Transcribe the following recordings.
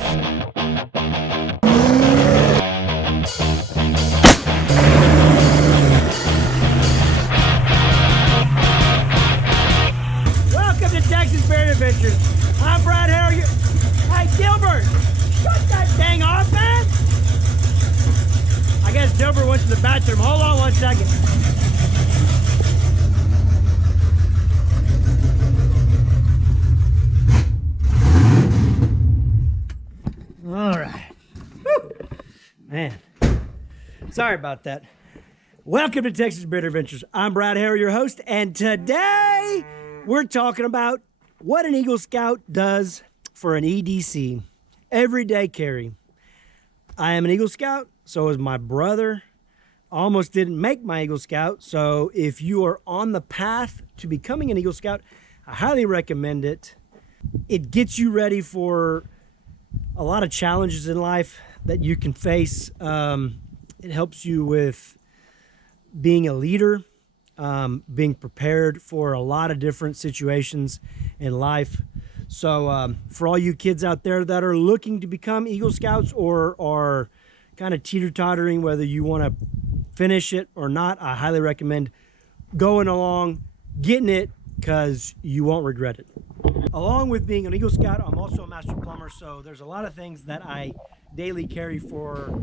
Welcome to Texas Bear Adventures. I'm Brad Harrier. Hey, Gilbert, shut that dang off, man. I guess Gilbert went to the bathroom. Hold on one second. All right. Woo. Man, sorry about that. Welcome to Texas Bear Adventures. I'm Brad Harrier, your host, and today we're talking about what an Eagle Scout does for an EDC, everyday carry. I am an Eagle Scout, so is my brother. Almost didn't make my Eagle Scout, so if you are on the path to becoming an Eagle Scout, I highly recommend it. It gets you ready for a lot of challenges in life that you can face. It helps you with being a leader, being prepared for a lot of different situations in life. So for all you kids out there that are looking to become Eagle Scouts or are kind of teeter-tottering whether you want to finish it or not, I highly recommend going along, getting it, because you won't regret it. Along with being an Eagle Scout, I'm also a master plumber, so there's a lot of things that I daily carry for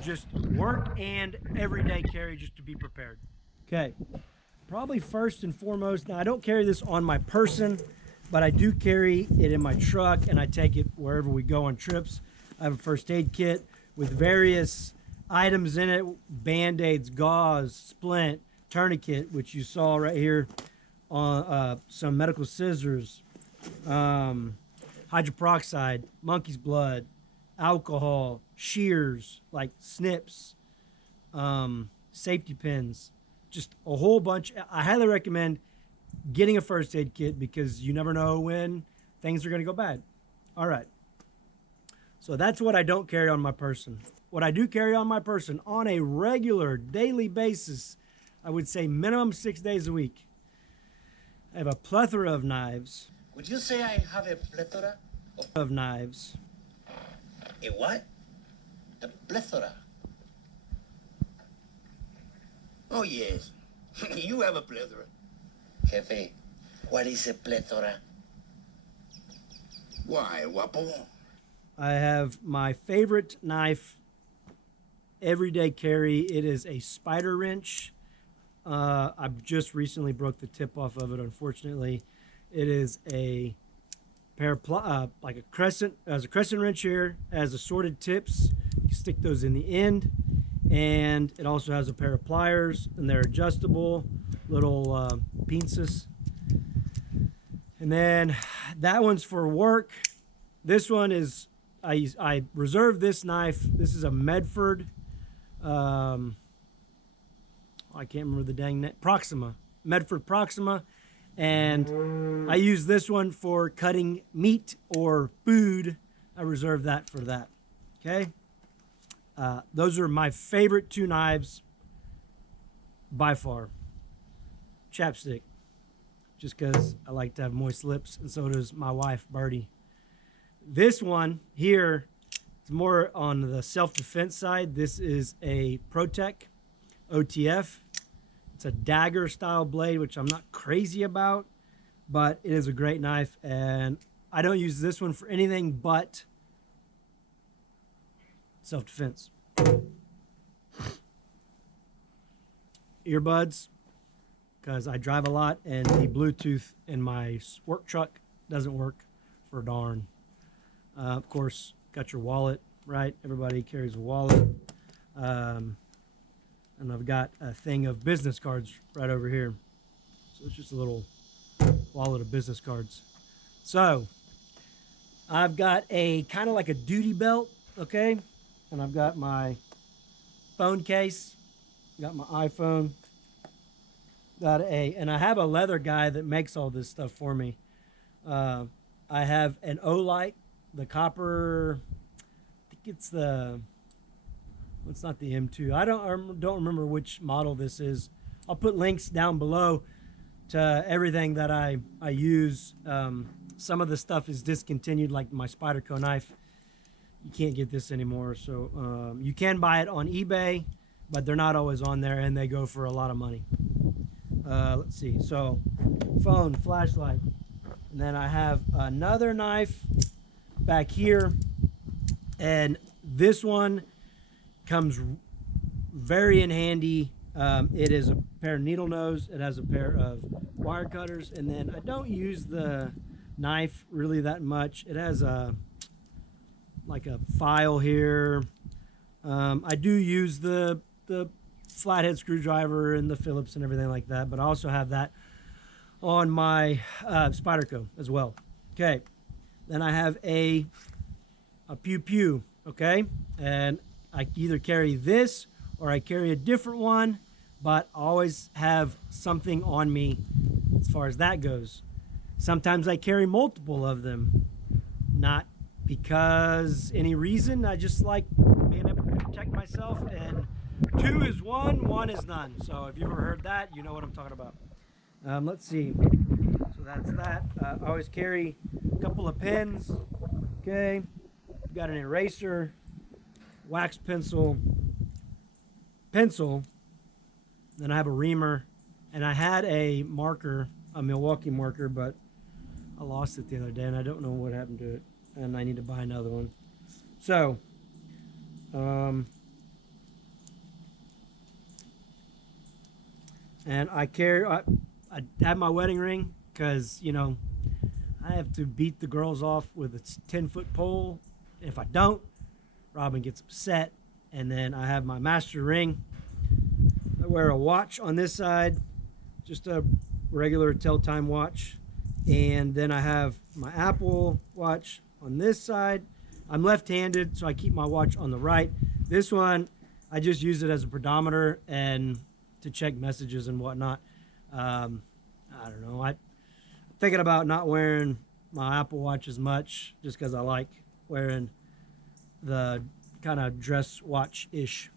just work and everyday carry just to be prepared. Okay, probably first and foremost, now I don't carry this on my person, but I do carry it in my truck and I take it wherever we go on trips. I have a first aid kit with various items in it: Band-Aids, gauze, splint, tourniquet, which you saw right here, on some medical scissors, hydroperoxide, monkey's blood, alcohol, shears, like snips, safety pins, just a whole bunch. I highly recommend getting a first aid kit because you never know when things are going to go bad. All right. So that's what I don't carry on my person. What I do carry on my person on a regular daily basis, I would say minimum 6 days a week. I have a plethora of knives. Would you say I have a plethora of knives? A what? A plethora. Oh, yes. You have a plethora. Jefe, what is a plethora? Why, guapo? I have my favorite knife, everyday carry. It is a spider wrench. I've just recently broke the tip off of it, unfortunately. It is a pair of like a crescent, has a crescent wrench here, has assorted tips. You can stick those in the end, and it also has a pair of pliers, and they're adjustable, little pinces. And then that one's for work. This one is, I reserved this knife. This is a Medford. I can't remember the dang name. Proxima, Medford Proxima. And I use this one for cutting meat or food. I reserve that for that. Okay. Those are my favorite two knives by far. Chapstick, just because I like to have moist lips, and so does my wife, Birdie. This one here is more on the self-defense side. This is a ProTech OTF. It's a dagger style blade, which I'm not crazy about, but it is a great knife, and I don't use this one for anything but self-defense. Earbuds, because I drive a lot and the Bluetooth in my work truck doesn't work for darn. Of course, got your wallet, right? Everybody carries a wallet. And I've got a thing of business cards right over here. So it's just a little wallet of business cards. So I've got a kind of like a duty belt, okay? And I've got my phone case, got my iPhone, and I have a leather guy that makes all this stuff for me. I have an Olight, the copper, I think it's the, it's not the M2. I don't remember which model this is. I'll put links down below to everything that I use. Some of the stuff is discontinued, like my Spyderco knife. you can't get this anymore. So you can buy it on eBay, but they're not always on there, and they go for a lot of money. Let's see. So phone, flashlight, and then I have another knife back here, and this one comes very in handy. It is a pair of needle nose. It has a pair of wire cutters, and then I don't use the knife really that much. It has a like a file here. I do use the flathead screwdriver and the Phillips and everything like that, but I also have that on my Spyderco as well. Okay, then I have a pew pew. Okay, and I either carry this or I carry a different one, but I always have something on me as far as that goes. Sometimes I carry multiple of them, not because any reason. I just like being able to protect myself, and 2 is 1, 1 is none. So if you've ever heard that, you know what I'm talking about. Let's see. So that's that. I always carry a couple of pens. Okay. Got an eraser, wax pencil, then I have a reamer, and I had a marker, a Milwaukee marker, but I lost it the other day, and I don't know what happened to it, and I need to buy another one. So, and I have my wedding ring, because, you know, I have to beat the girls off with a 10-foot pole. If I don't, Robin gets upset. And then I have my master ring. I wear a watch on this side, just a regular tell time watch. And then I have my Apple Watch on this side. I'm left-handed, so I keep my watch on the right. This one, I just use it as a pedometer and to check messages and whatnot. I don't know. I'm thinking about not wearing my Apple Watch as much, just because I like wearing the kind of dress watch-ish.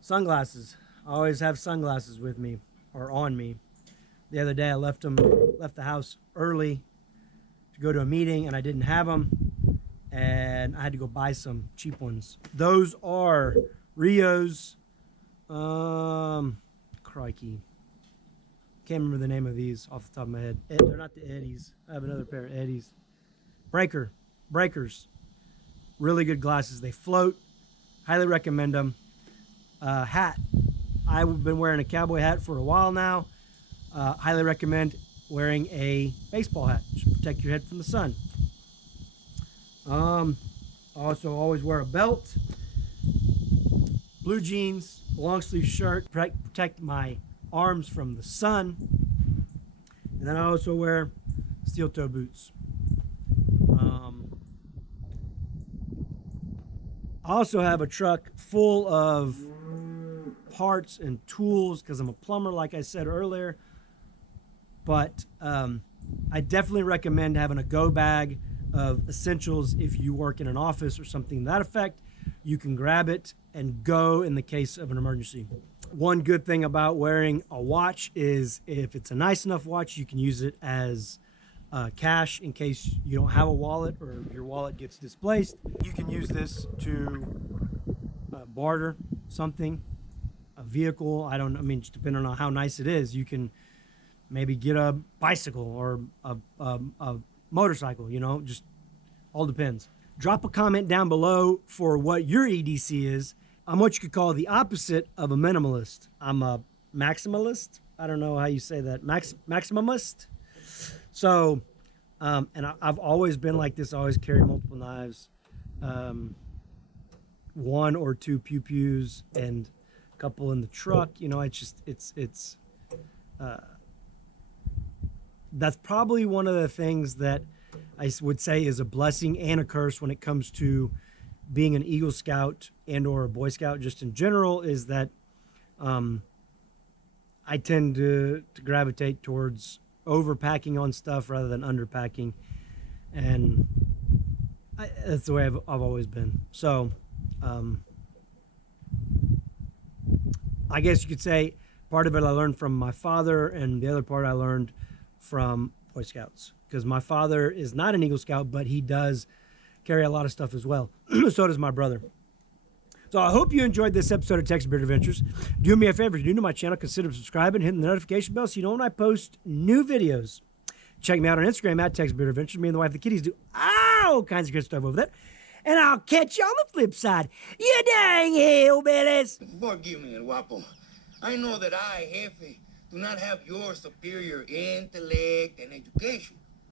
Sunglasses. I always have sunglasses with me or on me. The other day I left the house early to go to a meeting, and I didn't have them, and I had to go buy some cheap ones. Those are Rio's. Crikey. Can't remember the name of these off the top of my head. They're not the Eddies. I have another pair of Eddies. Breakers. Really good glasses. They float. Highly recommend them. Hat. I've been wearing a cowboy hat for a while now. Highly recommend wearing a baseball hat to protect your head from the sun. Also always wear a belt. Blue jeans, long sleeve shirt, protect my arms from the sun. And then I also wear steel toe boots. I also have a truck full of parts and tools because I'm a plumber, like I said earlier. But I definitely recommend having a go bag of essentials if you work in an office or something to that effect. You can grab it and go in the case of an emergency. One good thing about wearing a watch is if it's a nice enough watch, you can use it as cash in case you don't have a wallet or your wallet gets displaced. You can use this to barter something, a vehicle. I mean, just depending on how nice it is, you can maybe get a bicycle or a motorcycle, you know, just all depends. Drop a comment down below for what your EDC is. I'm what you could call the opposite of a minimalist. I'm a maximalist. I don't know how you say that. Maximalist. So, and I've always been like this. I always carry multiple knives, 1 or 2 pew-pews, and a couple in the truck. You know, that's probably one of the things that I would say is a blessing and a curse when it comes to being an Eagle Scout and or a Boy Scout just in general, is that I tend to gravitate towards overpacking on stuff rather than underpacking, and that's the way I've always been. So I guess you could say part of it I learned from my father, and the other part I learned from Boy Scouts. because my father is not an Eagle Scout, but he does carry a lot of stuff as well. So does my brother. So I hope you enjoyed this episode of Texas Beard Adventures. Do me a favor, if you're new to my channel, consider subscribing, hitting the notification bell so you know when I post new videos. Check me out on Instagram at Texas Beard Adventures. Me and the wife, the kitties, do all kinds of good stuff over there. And I'll catch you on the flip side. You dang hillbillies! Forgive me, El Guapo. I know that I, Jefe, do not have your superior intellect and education.